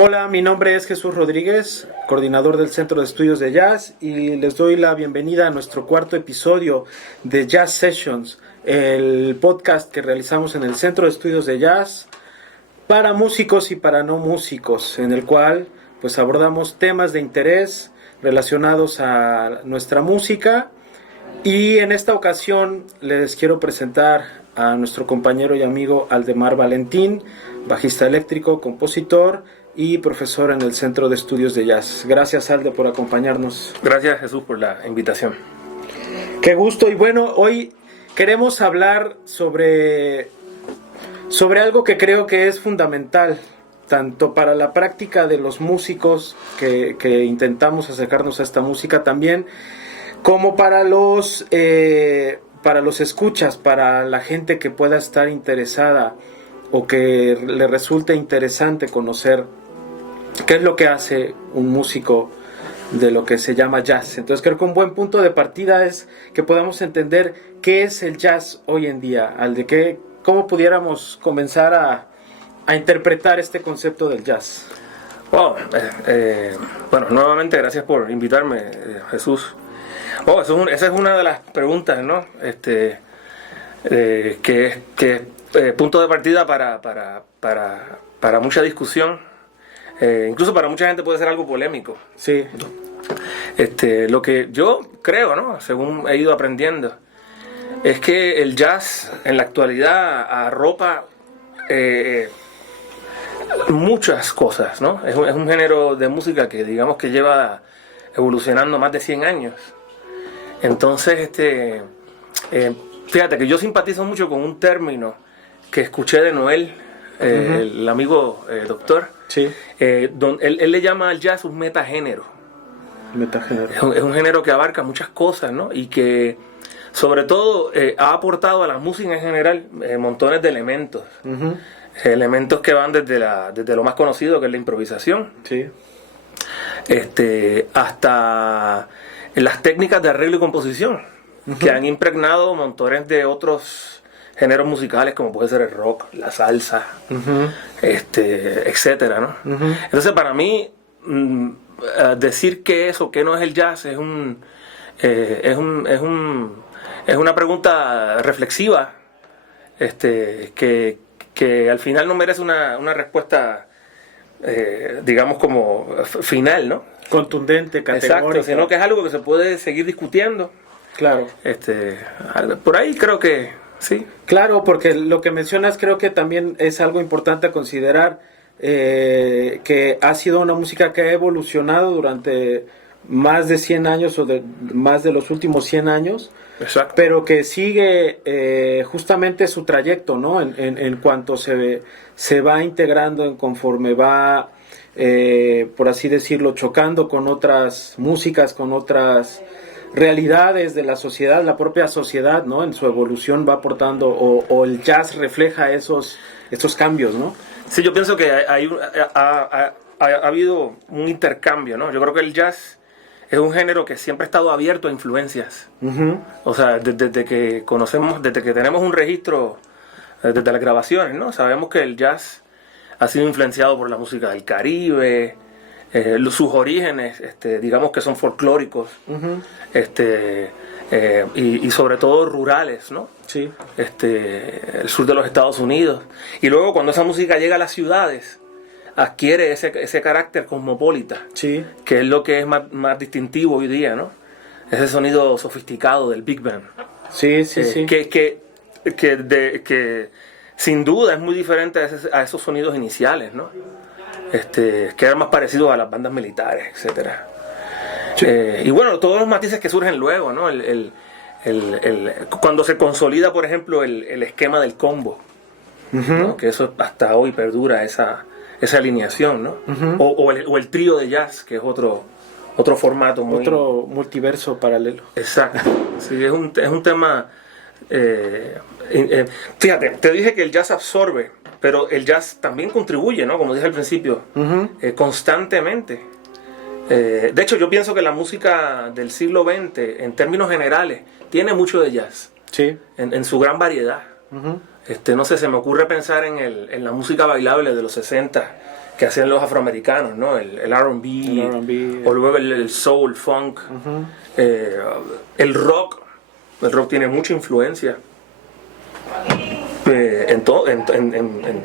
Hola, mi nombre es Jesús Rodríguez, coordinador del Centro de Estudios de Jazz, y les doy la bienvenida a nuestro cuarto episodio de Jazz Sessions, el podcast que realizamos en el Centro de Estudios de Jazz para músicos y para no músicos, en el cual pues abordamos temas de interés relacionados a nuestra música. Y en esta ocasión les quiero presentar a nuestro compañero y amigo Aldemar Valentín, bajista eléctrico, compositor y profesor en el Centro de Estudios de Jazz. Gracias, Alde, por acompañarnos. Gracias, Jesús, por la invitación. Qué gusto. Y bueno, hoy queremos hablar sobre algo que creo que es fundamental, tanto para la práctica de los músicos que intentamos acercarnos a esta música también, como para los escuchas, para la gente que pueda estar interesada o que le resulte interesante conocer qué es lo que hace un músico de lo que se llama jazz. Entonces creo que un buen punto de partida es que podamos entender qué es el jazz hoy en día, cómo pudiéramos comenzar a interpretar este concepto del jazz. Wow, bueno, nuevamente gracias por invitarme, Jesús. Esa es una de las preguntas, ¿no? Que es punto de partida para mucha discusión. Incluso para mucha gente puede ser algo polémico. Sí. Lo que yo creo, ¿no? Según he ido aprendiendo, es que el jazz en la actualidad arropa muchas cosas, ¿no? Es un género de música que digamos que lleva evolucionando más de 100 años. Entonces, fíjate que yo simpatizo mucho con un término que escuché de Noel, el amigo doctor. Sí. Él le llama al jazz un metagénero. Metagénero. Es un género que abarca muchas cosas, ¿no? Y que sobre todo ha aportado a la música en general montones de elementos. Elementos que van desde lo más conocido, que es la improvisación, sí, hasta las técnicas de arreglo y composición, que han impregnado montones de otros géneros musicales, como puede ser el rock, la salsa, etcétera, ¿no? Entonces, para mí, decir qué es o qué no es el jazz es una pregunta reflexiva, que al final no merece una respuesta, digamos, como final, ¿no? Contundente, categórica. Exacto, sino que es algo que se puede seguir discutiendo. Claro. Por ahí creo que sí. Claro, porque lo que mencionas creo que también es algo importante a considerar, que ha sido una música que ha evolucionado durante más de 100 años o más de los últimos 100 años. Exacto. Pero que sigue justamente su trayecto, ¿no? En cuanto se va integrando, en conforme va, por así decirlo, chocando con otras músicas, con otras realidades de la sociedad, la propia sociedad, ¿no? En su evolución va aportando, o el jazz refleja esos cambios, ¿no? Sí, yo pienso que ha habido un intercambio, ¿no? Yo creo que el jazz es un género que siempre ha estado abierto a influencias. O sea, desde que tenemos un registro, desde las grabaciones, ¿no? Sabemos que el jazz ha sido influenciado por la música del Caribe, sus orígenes, digamos que son folclóricos, y sobre todo rurales, ¿no? Sí. El sur de los Estados Unidos. Y luego cuando esa música llega a las ciudades, adquiere ese carácter cosmopolita, sí, que es lo que es más distintivo hoy día, ¿no? Ese sonido sofisticado del Big Band. Sí, sí, sí. Que sin duda es muy diferente a esos sonidos iniciales, ¿no? Que eran más parecidos a las bandas militares, etcétera. Sí. Y bueno, todos los matices que surgen luego, ¿no? Cuando se consolida, por ejemplo, el esquema del combo, ¿no? Que eso hasta hoy perdura esa alineación, ¿no? O el trío de jazz, que es otro formato muy... Otro multiverso paralelo. Exacto. Sí, es un tema... fíjate, te dije que el jazz absorbe, pero el jazz también contribuye, ¿no? Como dije al principio, constantemente. De hecho, yo pienso que la música del siglo XX, en términos generales, tiene mucho de jazz. Sí. En su gran variedad. No sé, se me ocurre pensar en la música bailable de los 60, que hacían los afroamericanos, ¿no? El R&B, o luego el soul, funk, el rock. El rock tiene mucha influencia en todo, en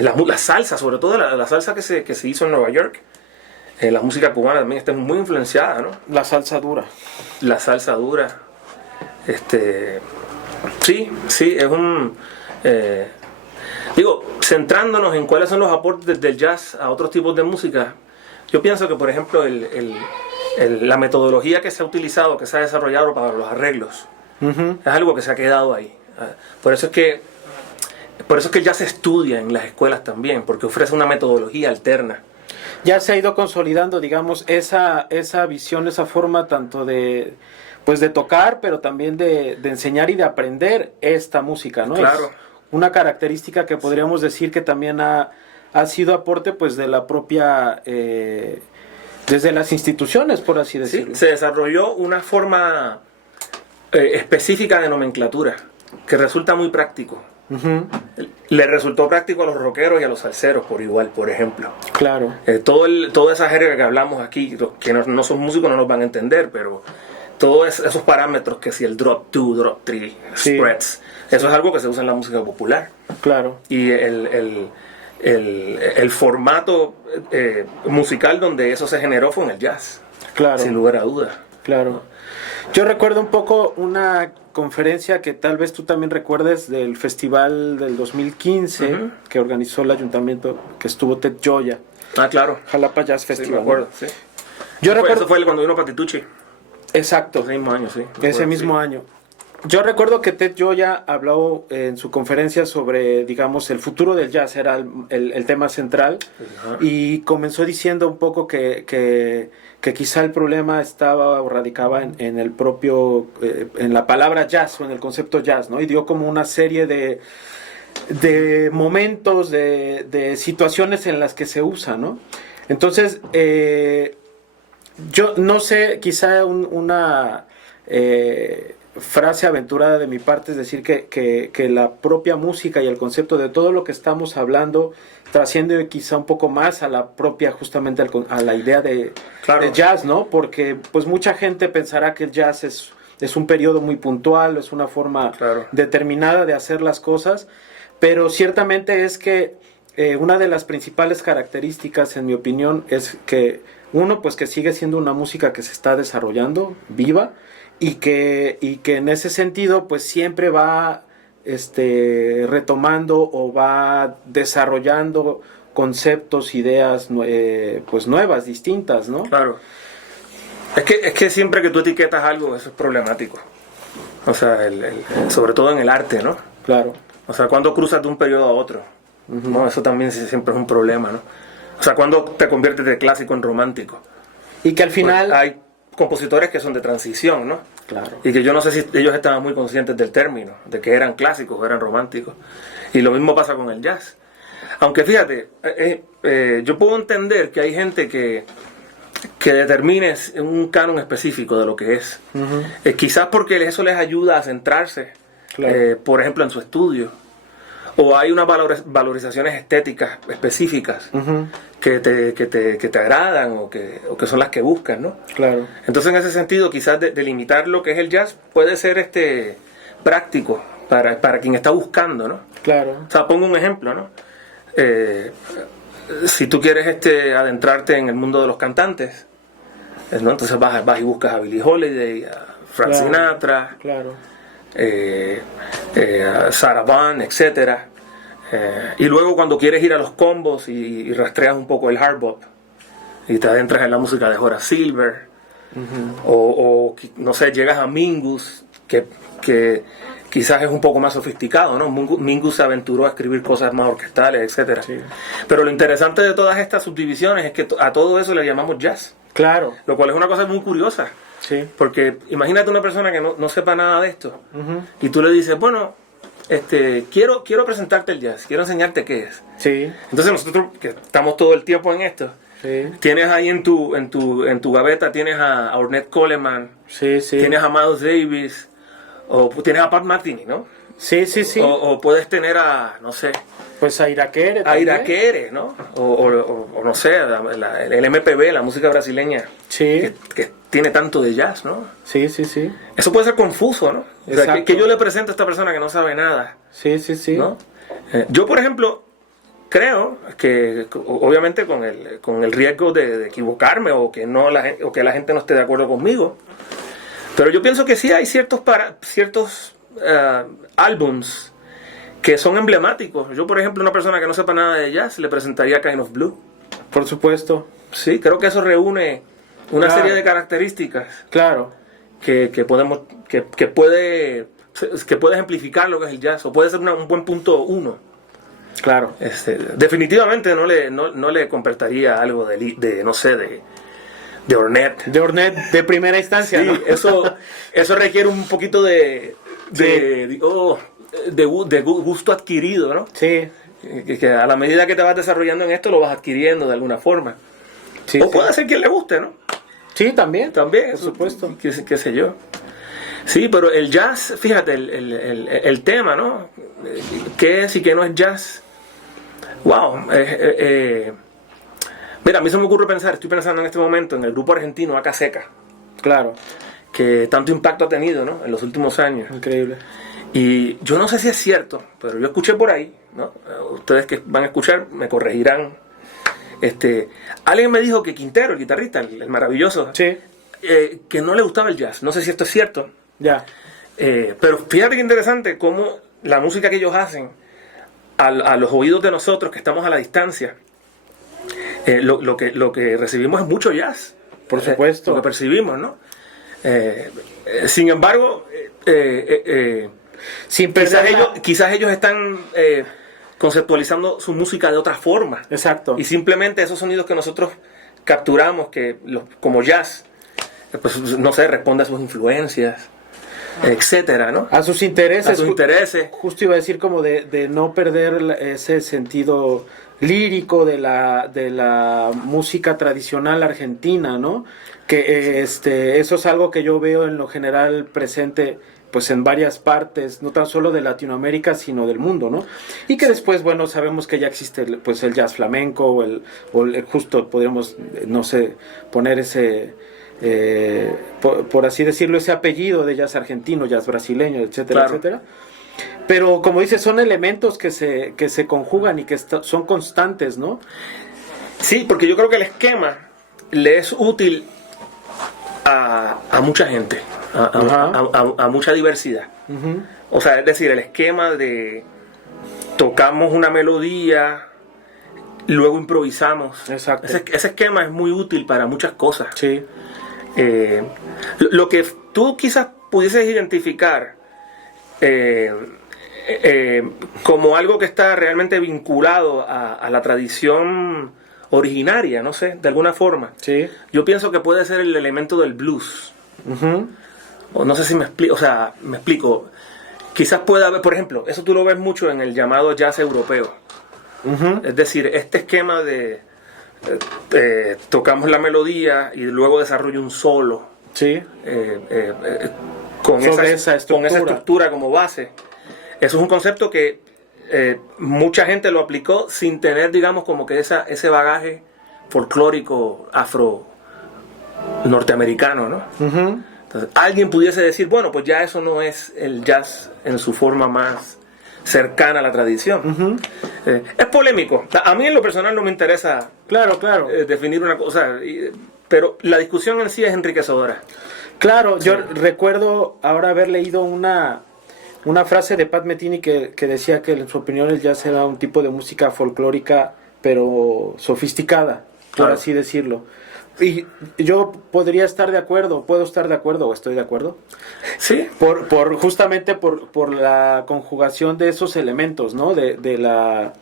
la salsa, sobre todo la salsa que se hizo en Nueva York. La música cubana también está muy influenciada, ¿no? La salsa dura. La salsa dura. Sí, es un... digo, centrándonos en cuáles son los aportes del jazz a otros tipos de música, yo pienso que, por ejemplo, la metodología que se ha utilizado, que se ha desarrollado para los arreglos, es algo que se ha quedado ahí. Por eso es que el jazz se estudia en las escuelas también, porque ofrece una metodología alterna. Ya se ha ido consolidando, digamos, esa visión, esa forma tanto de tocar, pero también de enseñar y de aprender esta música, ¿no? Claro. Es una característica que podríamos decir que también ha sido aporte, pues, de la propia, desde las instituciones, por así decirlo. Sí, se desarrolló una forma específica de nomenclatura que resulta muy práctico. Le resultó práctico a los rockeros y a los salseros por igual, por ejemplo. Claro. Toda esa jerga que hablamos aquí, los que no son músicos no nos van a entender, pero todos esos parámetros, que si el drop 2, drop 3, spreads, eso es algo que se usa en la música popular. Claro. Y el formato musical donde eso se generó fue en el jazz. Claro. Sin lugar a dudas. Claro. Yo recuerdo un poco una conferencia que tal vez tú también recuerdes del festival del 2015 que organizó el ayuntamiento, que estuvo Ted Gioia. Ah, claro. Jalapa Jazz Festival. Sí, me acuerdo, sí. Eso fue cuando vino Patitucci. Exacto. Ese mismo año, sí. Ese mismo año. Yo recuerdo que Ted Gioia habló en su conferencia sobre, digamos, el futuro del jazz, era el tema central, y comenzó diciendo un poco que quizá el problema estaba o radicaba en el propio, en la palabra jazz o en el concepto jazz, ¿no? Y dio como una serie de momentos, de situaciones en las que se usa, ¿no? Entonces, yo no sé, quizá una frase aventurada de mi parte es decir que la propia música y el concepto de todo lo que estamos hablando trasciende quizá un poco más a la propia, justamente a la idea de jazz, ¿no? Porque pues mucha gente pensará que el jazz es un periodo muy puntual, es una forma determinada de hacer las cosas, pero ciertamente es que una de las principales características, en mi opinión, es que uno, pues que sigue siendo una música que se está desarrollando, viva, y que en ese sentido pues siempre va retomando o va desarrollando conceptos, ideas pues nuevas, distintas, ¿no? Claro. Es que siempre que tú etiquetas algo, eso es problemático. O sea, sobre todo en el arte, ¿no? Claro. O sea, cuando cruzas de un periodo a otro, ¿no? Eso también siempre es un problema, ¿no? O sea, cuando te conviertes de clásico en romántico. Y que al final... Pues hay compositores que son de transición, ¿no? Claro. Y que yo no sé si ellos estaban muy conscientes del término, de que eran clásicos o eran románticos. Y lo mismo pasa con el jazz. Aunque fíjate, yo puedo entender que hay gente que determine un canon específico de lo que es. Quizás porque eso les ayuda a centrarse, por ejemplo, en su estudio. O hay unas valorizaciones estéticas específicas que te agradan o que son las que buscan, ¿no? Claro. Entonces, en ese sentido, quizás delimitar lo que es el jazz puede ser práctico para quien está buscando, ¿no? Claro. O sea, pongo un ejemplo, ¿no? Si tú quieres adentrarte en el mundo de los cantantes, ¿no? Entonces vas y buscas a Billie Holiday, a Frank Sinatra, Sarah Vaughan, etcétera. Y luego cuando quieres ir a los combos y rastreas un poco el hard bop y te adentras en la música de Horace Silver, o no sé, llegas a Mingus, que quizás es un poco más sofisticado, ¿no? Mingus se aventuró a escribir cosas más orquestales, etcétera. Sí. Pero lo interesante de todas estas subdivisiones es que a todo eso le llamamos jazz. Claro. Lo cual es una cosa muy curiosa. Sí. Porque imagínate una persona que no sepa nada de esto, y tú le dices, bueno, quiero presentarte el jazz, quiero enseñarte qué es. Sí. Entonces nosotros, que estamos todo el tiempo en esto, tienes ahí en tu gaveta, tienes a Ornette Coleman, tienes a Miles Davis, o tienes a Pat Metheny, ¿no? Sí, sí, sí. O puedes tener a, no sé, Pues a Irakere a también. Irakere, ¿no? O no sé, el MPB, la música brasileña, Sí, que tiene tanto de jazz, ¿no? sí, sí, sí. Eso puede ser confuso, ¿no? O sea, Exacto. que yo le presento a esta persona que no sabe nada, Sí, sí, sí. ¿no? Yo, por ejemplo, creo que, obviamente, con el riesgo de equivocarme o que la gente no esté de acuerdo conmigo, pero yo pienso que sí hay ciertos álbums que son emblemáticos. Yo, por ejemplo, una persona que no sepa nada de jazz le presentaría Kind of Blue. Por supuesto. Sí, creo que eso reúne una Claro. serie de características Claro. que puede ejemplificar lo que es el jazz, o puede ser un buen punto uno. Claro. Definitivamente no le compartiría algo no sé, de Ornette. De Ornette de primera instancia, Sí, ¿no? eso requiere un poquito de gusto adquirido, ¿no? Sí. Que a la medida que te vas desarrollando en esto lo vas adquiriendo de alguna forma. Sí, O sí. puede ser quien le guste, ¿no? Sí, también. También, Por supuesto. Qué sé yo. Sí, pero el jazz, fíjate, el tema, ¿no? ¿Qué es y qué no es jazz? Wow. Mira, a mí se me ocurre estoy pensando en este momento en el grupo argentino Aca Seca, Claro. que tanto impacto ha tenido, ¿no? En los últimos años. Increíble. Y yo no sé si es cierto, pero yo escuché por ahí, ¿no? Ustedes que van a escuchar me corregirán. Alguien me dijo que Quintero, el guitarrista, el maravilloso, Sí. que no le gustaba el jazz. No sé si esto es cierto. Ya. Pero fíjate que interesante cómo la música que ellos hacen a los oídos de nosotros que estamos a la distancia, lo que recibimos es mucho jazz. Por supuesto. Lo que percibimos, ¿no? Sin embargo, Sin perder quizás ellos están conceptualizando su música de otra forma. Exacto. Y simplemente esos sonidos que nosotros capturamos como jazz, pues no sé, responde a sus influencias, etcétera, ¿no? A sus intereses. A sus intereses. Justo iba a decir como de no perder ese sentido lírico de la música tradicional argentina, ¿no? Que eso es algo que yo veo en lo general presente pues en varias partes, no tan solo de Latinoamérica, sino del mundo, ¿no? Y que después, bueno, sabemos que ya existe pues el jazz flamenco o el justo podríamos, no sé, poner ese por así decirlo, ese apellido de jazz argentino, jazz brasileño, etcétera, Claro. etcétera. Pero como dices, son elementos que se conjugan y que son constantes, ¿no? Sí, porque yo creo que el esquema le es útil a mucha gente, a mucha diversidad. Uh-huh. O sea, es decir, el esquema de tocamos una melodía, luego improvisamos. Exacto. Ese esquema es muy útil para muchas cosas. Sí. Lo que tú quizás pudieses identificar como algo que está realmente vinculado a la tradición originaria, no sé, de alguna forma. Sí. Yo pienso que puede ser el elemento del blues. Uh-huh. O no sé si me explico, o sea, me explico. Quizás pueda haber, por ejemplo, eso tú lo ves mucho en el llamado jazz europeo. Uh-huh. Es decir, este esquema de tocamos la melodía y luego desarrollo un solo. Sí. Con Sobre esa estructura. estructura como base. Eso es un concepto que mucha gente lo aplicó sin tener, digamos, como que ese bagaje folclórico afro norteamericano, ¿no? Uh-huh. Entonces, alguien pudiese decir, bueno, pues ya eso no es el jazz en su forma más cercana a la tradición. Uh-huh. Es polémico. A mí en lo personal no me interesa Claro, claro. definir una cosa, pero la discusión en sí es enriquecedora. Claro, yo recuerdo ahora haber leído una frase de Pat Metheny que decía que en su opinión el jazz era un tipo de música folclórica pero sofisticada, por Claro. así decirlo. Y yo podría estar de acuerdo, puedo estar de acuerdo o estoy de acuerdo, Sí, justamente por la conjugación de esos elementos, ¿no? De la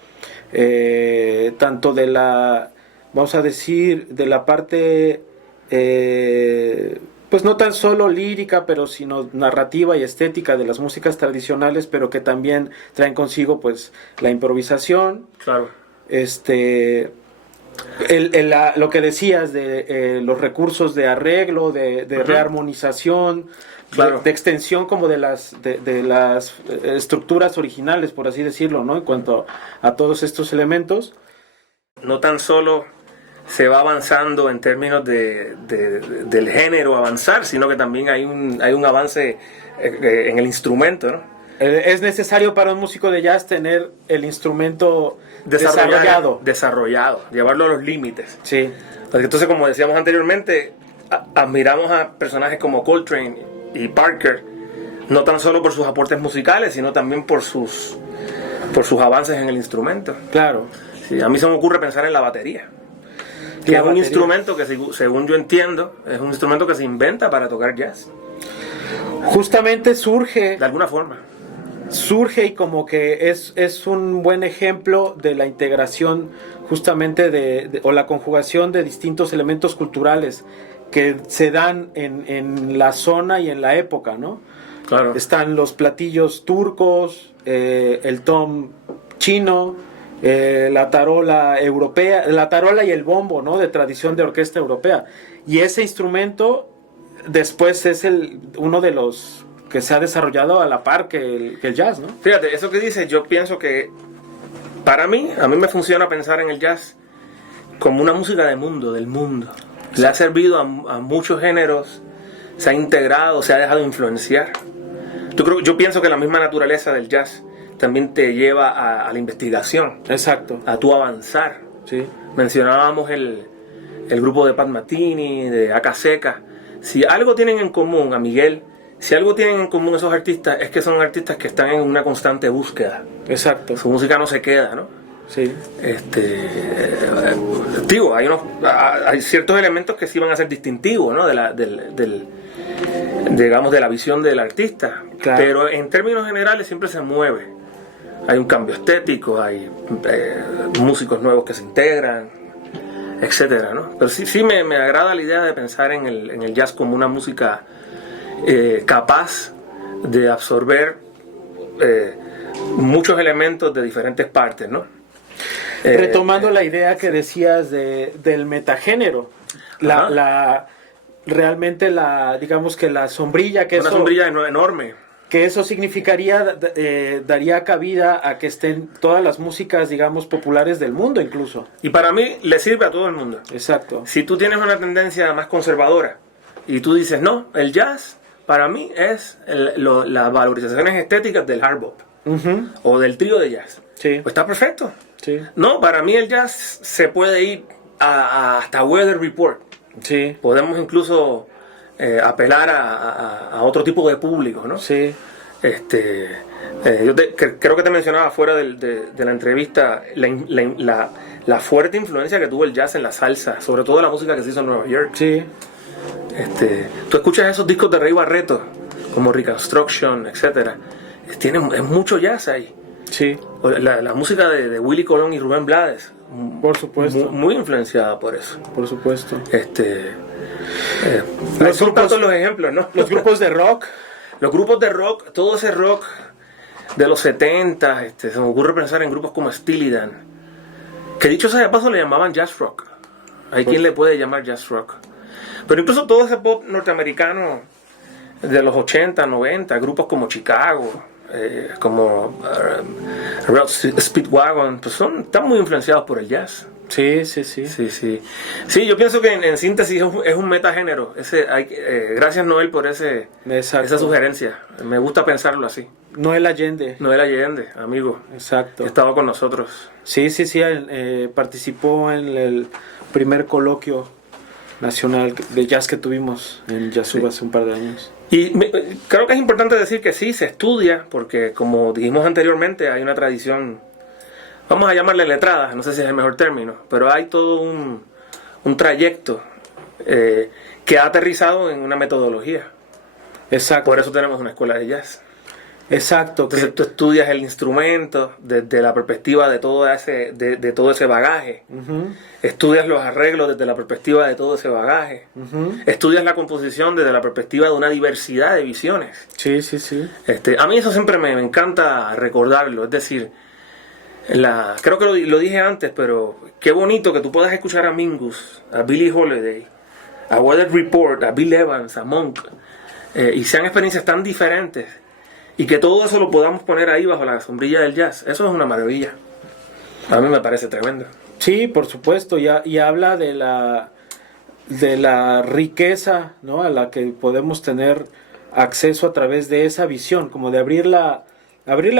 tanto de la, vamos a decir, de la parte pues no tan solo lírica, pero sino narrativa y estética de las músicas tradicionales, pero que también traen consigo pues la improvisación, claro. Lo que decías de los recursos de arreglo, de rearmonización, Claro. de extensión como de las estructuras originales, por así decirlo, ¿no? En cuanto a todos estos elementos. No tan solo se va avanzando en términos del género avanzar, sino que también hay un avance en el instrumento, ¿no? Es necesario para un músico de jazz tener el instrumento desarrollado, llevarlo a los límites. Sí. Entonces, como decíamos anteriormente, admiramos a personajes como Coltrane y Parker, no tan solo por sus aportes musicales, sino también por sus avances en el instrumento. Claro. Sí, a mí se me ocurre pensar en la batería, que es un instrumento que, según yo entiendo, es un instrumento que se inventa para tocar jazz. Justamente surge De alguna forma. y como que es un buen ejemplo de la integración justamente o la conjugación de distintos elementos culturales que se dan en la zona y en la época, ¿no? Claro. Están los platillos turcos, el tom chino, la tarola europea, la tarola y el bombo, ¿no? De tradición de orquesta europea. Y ese instrumento después es uno de los que se ha desarrollado a la par que el jazz, ¿no? Fíjate, eso que dices, yo pienso que a mí me funciona pensar en el jazz como una música del mundo. Sí. Le ha servido a muchos géneros, se ha integrado, se ha dejado influenciar. Yo pienso que la misma naturaleza del jazz también te lleva a la investigación. Exacto. A tu avanzar. Sí. Mencionábamos el grupo de Pat Metheny, de Aka Seca. Si algo tienen en común, a Miguel, si algo tienen en común esos artistas, es que son artistas que están en una constante búsqueda. Exacto. Su música no se queda, ¿no? Sí. Digo, hay ciertos elementos que sí van a ser distintivos, ¿no? Digamos, de la visión del artista. Claro. Pero en términos generales siempre se mueve. Hay un cambio estético, hay músicos nuevos que se integran, etcétera, ¿no? Pero sí me agrada la idea de pensar en el jazz como una música capaz de absorber muchos elementos de diferentes partes, ¿no? Retomando la idea que decías del metagénero, realmente digamos que la sombrilla que una sombrilla enorme. Que eso significaría, daría cabida a que estén todas las músicas, digamos, populares del mundo incluso. Y para mí le sirve a todo el mundo. Exacto. Si tú tienes una tendencia más conservadora y tú dices, no, el jazz para mí es las valorizaciones estéticas del hard bop o del trío de jazz. Sí. Pues está perfecto. Sí. No, para mí el jazz se puede ir hasta Weather Report. Sí. Podemos incluso apelar a otro tipo de público, ¿no? Sí. Yo creo que te mencionaba fuera de la entrevista la fuerte influencia que tuvo el jazz en la salsa, sobre todo la música que se hizo en Nueva York. Sí. Tú escuchas esos discos de Ray Barretto, como Reconstruction, etcétera. Es mucho jazz ahí. Sí. La música de Willie Colón y Rubén Blades. Por supuesto. Muy influenciada por eso. Por supuesto. Son tantos los ejemplos, ¿no? Los grupos de rock. Los grupos de rock, todo ese rock de los 70, se me ocurre pensar en grupos como Steely Dan, que dicho sea de paso le llamaban jazz rock. Hay quien le puede llamar jazz rock. Pero incluso todo ese pop norteamericano de los 80, 90, grupos como Chicago, como Red Speedwagon, pues están muy influenciados por el jazz. Sí. Sí, yo pienso que en síntesis es un metagénero. Gracias, Noel, por esa sugerencia. Me gusta pensarlo así. Noel Allende, amigo. Exacto. Estaba con nosotros. Sí. Participó en el primer coloquio nacional de jazz que tuvimos en Yazuba hace un par de años. Y creo que es importante decir que sí, se estudia, porque como dijimos anteriormente, hay una tradición, vamos a llamarle letrada, no sé si es el mejor término, pero hay todo un trayecto que ha aterrizado en una metodología. Exacto. Por eso tenemos una escuela de jazz. Exacto. Entonces tú estudias el instrumento desde la perspectiva de todo ese bagaje. Estudias los arreglos desde la perspectiva de todo ese bagaje. Estudias la composición desde la perspectiva de una diversidad de visiones. Sí. A mí eso siempre me encanta recordarlo. Es decir, Creo que lo dije antes, pero qué bonito que tú puedas escuchar a Mingus, a Billie Holiday, a Weather Report, a Bill Evans, a Monk, y sean experiencias tan diferentes, y que todo eso lo podamos poner ahí bajo la sombrilla del jazz. Eso es una maravilla. A mí me parece tremendo. Sí, por supuesto, y habla de la riqueza, ¿no?, a la que podemos tener acceso a través de esa visión, como de abrir la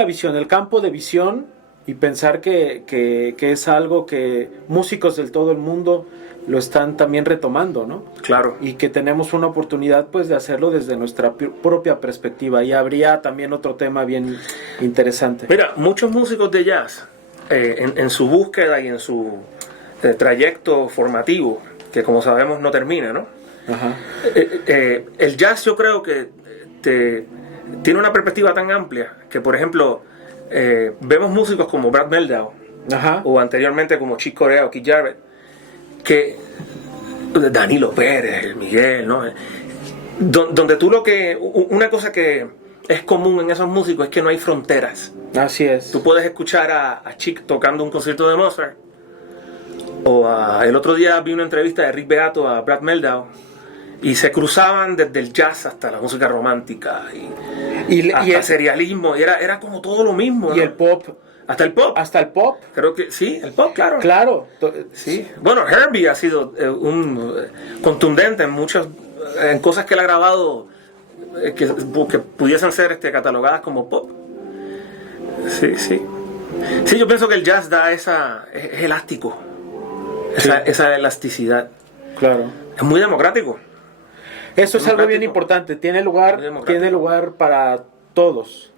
visión, el campo de visión, y pensar que es algo que músicos del todo el mundo lo están también retomando, ¿no? Claro. Y que tenemos una oportunidad, pues, de hacerlo desde nuestra propia perspectiva. Y habría también otro tema bien interesante. Mira, muchos músicos de jazz, en su búsqueda y en su trayecto formativo, que como sabemos no termina, ¿no? Ajá. El jazz, yo creo que tiene una perspectiva tan amplia que, por ejemplo, vemos músicos como Brad Mehldau, Ajá. o anteriormente como Chick Corea o Keith Jarrett, que Danilo Pérez, Miguel, ¿no? Donde tú una cosa que es común en esos músicos es que no hay fronteras. Así es. Tú puedes escuchar a Chick tocando un concierto de Mozart, el otro día vi una entrevista de Rick Beato a Brad Mehldau, y se cruzaban desde el jazz hasta la música romántica y el serialismo, y era como todo lo mismo, y ¿no? el pop. Hasta el pop. Hasta el pop. Creo que sí, el pop, claro. Claro. Sí. Bueno, Herbie ha sido contundente en cosas que él ha grabado que pudiesen ser catalogadas como pop. Sí, sí. Sí, yo pienso que el jazz da es elástico. Sí. Esa elasticidad. Claro. Es muy democrático. Eso es algo bien importante. Tiene lugar para todos.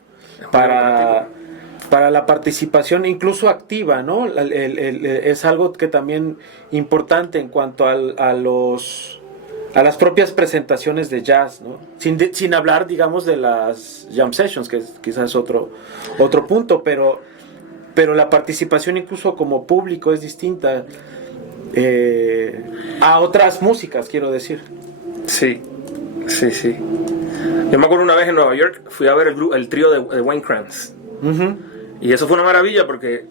Para la participación incluso activa, ¿no? Es algo que también importante en cuanto a las propias presentaciones de jazz, ¿no? Sin hablar, digamos, de las jam sessions, que quizás es otro punto, pero la participación incluso como público es distinta a otras músicas, quiero decir. Sí, sí, sí. Yo me acuerdo una vez en Nueva York, fui a ver el trío de Wayne Krantz. Uh-huh. Y eso fue una maravilla porque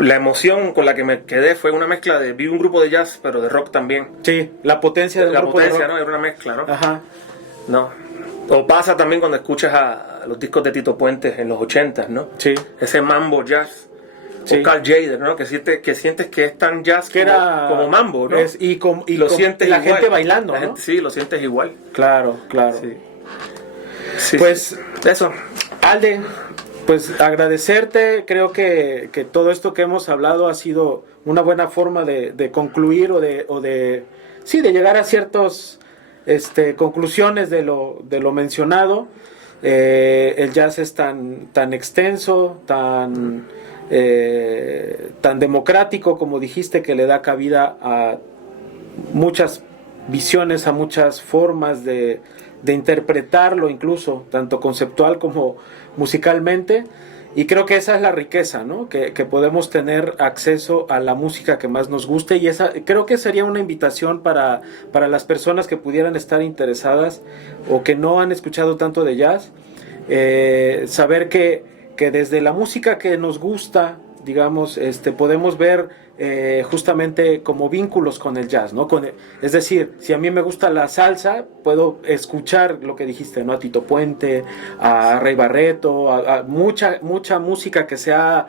la emoción con la que me quedé fue una mezcla vi un grupo de jazz, pero de rock también. Sí, la potencia del grupo de rock. ¿No? Era una mezcla, ¿no? Ajá. No. O pasa también cuando escuchas a los discos de Tito Puentes en los 80s, ¿no? Sí. Ese mambo jazz. Sí. O Carl Jader, ¿no? Que sientes que es tan jazz como mambo, ¿no? Y lo sientes la igual. Gente bailando, ¿no? Sí, lo sientes igual. Claro, claro. Sí. Sí, pues sí. Eso. Alde, pues agradecerte. Creo que todo esto que hemos hablado ha sido una buena forma de concluir o de llegar a ciertas conclusiones de lo mencionado. El jazz es tan extenso, tan democrático, como dijiste, que le da cabida a muchas visiones, a muchas formas de interpretarlo, incluso tanto conceptual como musicalmente, y creo que esa es la riqueza, ¿no? Que podemos tener acceso a la música que más nos guste, y esa creo que sería una invitación para las personas que pudieran estar interesadas o que no han escuchado tanto de jazz, saber que desde la música que nos gusta, digamos, podemos ver justamente como vínculos con el jazz, ¿no? Es decir, si a mí me gusta la salsa, puedo escuchar lo que dijiste, ¿no? A Tito Puente, a Rey Barreto, a mucha música que se ha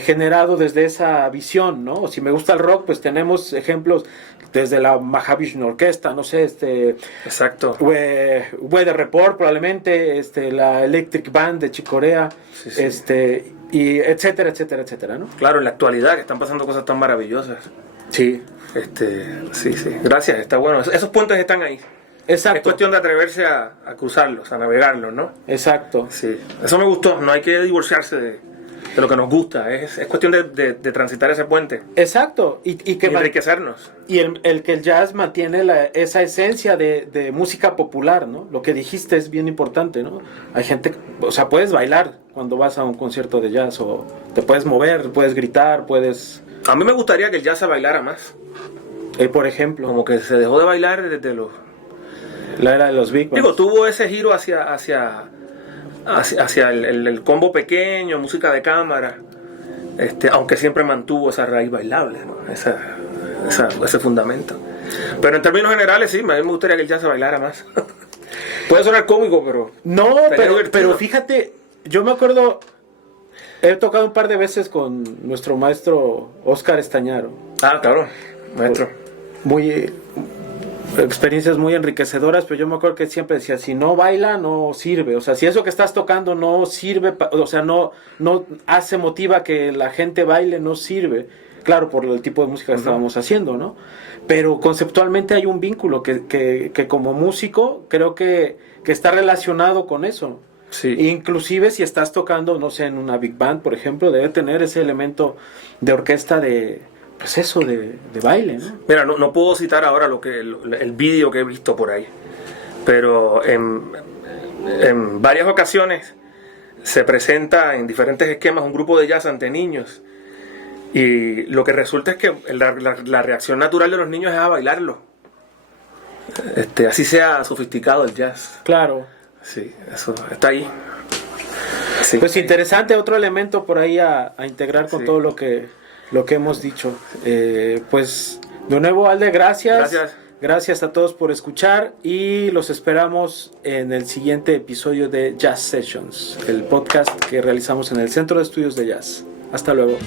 generado desde esa visión, ¿no? O si me gusta el rock, pues tenemos ejemplos desde la Mahavishnu Orquesta, no sé, exacto, Weather Report probablemente, la Electric Band de Chick Corea, sí. Y etcétera, etcétera, etcétera, ¿no? Claro, en la actualidad que están pasando cosas tan maravillosas. Sí. Sí. Gracias, está bueno. Esos puentes están ahí. Exacto. Es cuestión de atreverse a cruzarlos, a navegarlos, ¿no? Exacto. Sí. Eso me gustó. No hay que divorciarse de lo que nos gusta. Es cuestión de transitar ese puente. Exacto. Y que enriquecernos. Y que el jazz mantiene esa esencia de música popular, ¿no? Lo que dijiste es bien importante, ¿no? Hay gente, o sea, puedes bailar cuando vas a un concierto de jazz, o te puedes mover, puedes gritar, puedes... A mí me gustaría que el jazz se bailara más. Por ejemplo. Como que se dejó de bailar desde la era de los Big Bands. Digo, tuvo ese giro hacia el combo pequeño, música de cámara. aunque siempre mantuvo esa raíz bailable, ¿no? Ese fundamento. Pero en términos generales, sí, a mí me gustaría que el jazz se bailara más. Puede sonar cómico, pero... No, pero fíjate, yo me acuerdo, he tocado un par de veces con nuestro maestro Oscar Estañaro. Ah, claro, maestro. Experiencias muy enriquecedoras, pero yo me acuerdo que siempre decía, si no baila, no sirve. O sea, si eso que estás tocando no sirve, o sea, no motiva que la gente baile, no sirve. Claro, por el tipo de música que estábamos haciendo, ¿no? Pero conceptualmente hay un vínculo que como músico creo que está relacionado con eso. Sí. Inclusive si estás tocando, no sé, en una big band, por ejemplo, debe tener ese elemento de orquesta de baile, ¿no? Mira, no puedo citar ahora el vídeo que he visto por ahí, pero en varias ocasiones se presenta en diferentes esquemas un grupo de jazz ante niños. Y lo que resulta es que la reacción natural de los niños es a bailarlo. Así sea sofisticado el jazz. Claro. Sí, eso está ahí. Sí. Pues interesante, otro elemento por ahí a integrar con todo lo que hemos dicho. Pues de nuevo, Alde, gracias. Gracias a todos por escuchar y los esperamos en el siguiente episodio de Jazz Sessions, el podcast que realizamos en el Centro de Estudios de Jazz. Hasta luego.